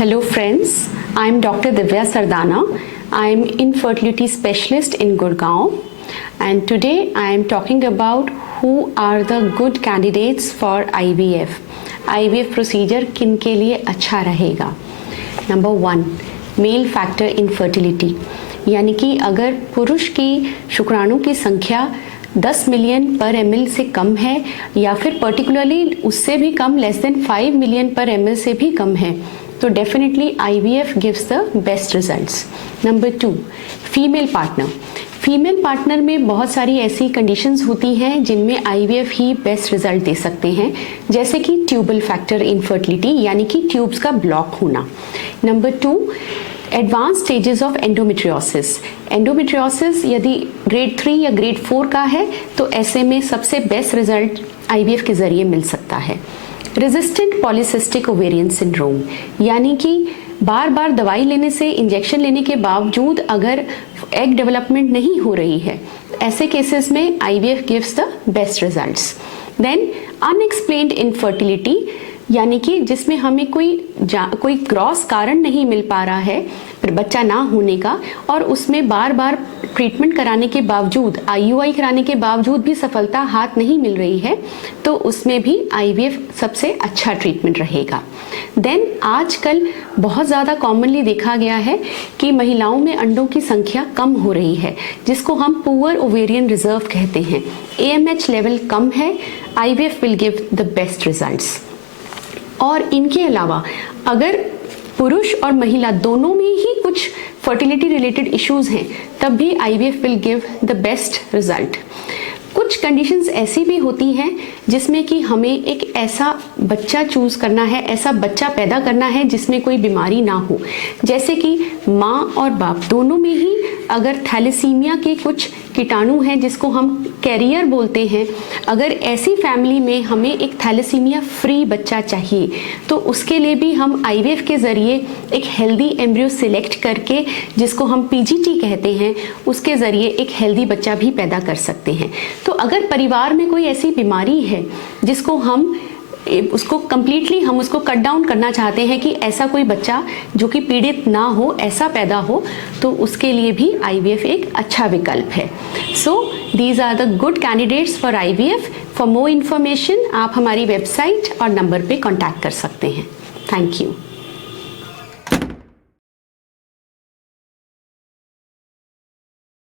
Hello friends, I am Dr. Divya Sardana. I am infertility specialist in Gurgaon, and today I am talking about who are the good candidates for IVF. IVF procedure किन के लिए अच्छा रहेगा. Number 1, mail factor infertility, यानी कि अगर पुरुष की शुक्राणु की संख्या 10 मिलियन पर ml से कम है या फिर पर्टिकुलरली उससे भी कम, लेस देन 5 मिलियन पर ml से भी कम है, तो definitely IVF gives the best results. Number 2, female partner. Female partner में बहुत सारी ऐसी कंडीशंस होती हैं जिनमें IVF ही बेस्ट रिजल्ट दे सकते हैं, जैसे कि ट्यूबल फैक्टर इनफर्टिलिटी, यानी कि ट्यूब्स का ब्लॉक होना. Number 2, advance stages of endometriosis. Endometriosis यदि ग्रेड 3 या ग्रेड 4 का है तो ऐसे में सबसे बेस्ट रिजल्ट IVF के ज़रिए मिल सकता है. रेजिस्टेंट पॉलीसिस्टिक ओवेरियन सिंड्रोम, यानी कि बार बार दवाई लेने से, इंजेक्शन लेने के बावजूद अगर एग डेवलपमेंट नहीं हो रही है, ऐसे केसेस में IVF gives the best results. Then unexplained infertility, यानी कि जिसमें हमें कोई क्रॉस कारण नहीं मिल पा रहा है फिर बच्चा ना होने का, और उसमें बार बार ट्रीटमेंट कराने के बावजूद, IUI कराने के बावजूद भी सफलता हाथ नहीं मिल रही है, तो उसमें भी IVF सबसे अच्छा ट्रीटमेंट रहेगा. देन आजकल बहुत ज़्यादा कॉमनली देखा गया है कि महिलाओं में अंडों की संख्या कम हो रही है, जिसको हम पुअर ओवेरियन रिजर्व कहते हैं. AMH लेवल कम है, IVF will give the best results. और इनके अलावा अगर पुरुष और महिला दोनों में ही कुछ फर्टिलिटी रिलेटेड इश्यूज हैं, तब भी IVF will give the best result. कुछ कंडीशंस ऐसी भी होती हैं जिसमें कि हमें एक ऐसा बच्चा चूज करना है, ऐसा बच्चा पैदा करना है जिसमें कोई बीमारी ना हो, जैसे कि माँ और बाप दोनों में ही अगर थैलेसीमिया के कुछ कीटाणु हैं जिसको हम कैरियर बोलते हैं, अगर ऐसी फैमिली में हमें एक थैलेसीमिया फ्री बच्चा चाहिए तो उसके लिए भी हम IVF के ज़रिए एक हेल्दी एम्ब्रियो सिलेक्ट करके, जिसको हम PGT कहते हैं, उसके ज़रिए एक हेल्दी बच्चा भी पैदा कर सकते हैं. तो अगर परिवार में कोई ऐसी बीमारी है जिसको हम उसको कम्प्लीटली हम उसको कट डाउन करना चाहते हैं कि ऐसा कोई बच्चा जो कि पीड़ित ना हो, ऐसा पैदा हो, तो उसके लिए भी IVF एक अच्छा विकल्प है. So these are the good candidates for IVF. For more information आप हमारी वेबसाइट और नंबर पे कांटेक्ट कर सकते हैं. Thank you.